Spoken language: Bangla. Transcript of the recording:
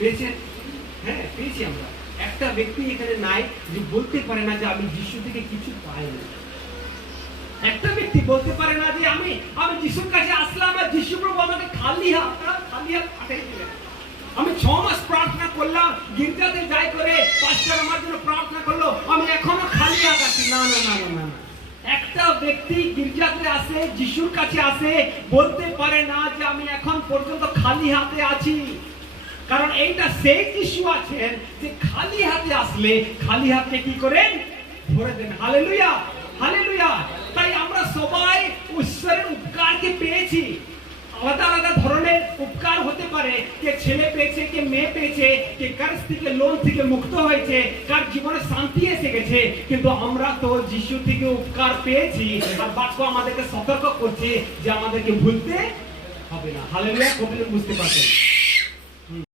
পেয়েছেন? হ্যাঁ, পেয়েছি আমরা। একটা ব্যক্তি এখানে নাই যে বলতে পারে না যে আমি যিশু থেকে কিছু পাইনি। একটা ব্যক্তি বলতে পারে না যে আমি যিশুর কাছে আসলাম আর যিশু প্রভু আমাকে খালি হাত পাঠিয়ে দিলেন। আমি 6 মাস প্রার্থনা করলাম, গির্জাতে যাই করে পাস্টার আমার জন্য প্রার্থনা করলো, আমি এখনো খালি হাত আছি। না না না না না। একটা ব্যক্তি গির্জাতে আসে, যিশুর কাছে আসে, বলতে পারে না যে আমি এখন পর্যন্ত খালি হাতে আছি। কারণ এইটা সেই যিশু আছেন যে খালি হাতে আসলে খালি হাতে কি করেন? ভরে দেন। Hallelujah, hallelujah. তাই আমরা সবাই ঈশ্বরের উপকারকে পেয়েছি। আলাদা আলাদা ধরনের উপকার হতে পারে। কে ছেলে পেয়েছে, কে মেয়ে পেয়েছে, কে কার থেকে লোন থেকে মুক্ত হয়েছে, কার জীবনে শান্তি এসে গেছে। কিন্তু আমরা তো যিশু থেকে উপকার পেয়েছি, আর বাক্য আমাদেরকে সতর্ক করছে যে আমাদেরকে ভুলতে হবে না। হালেলুয়া, কতজন বুঝতে পারছেন?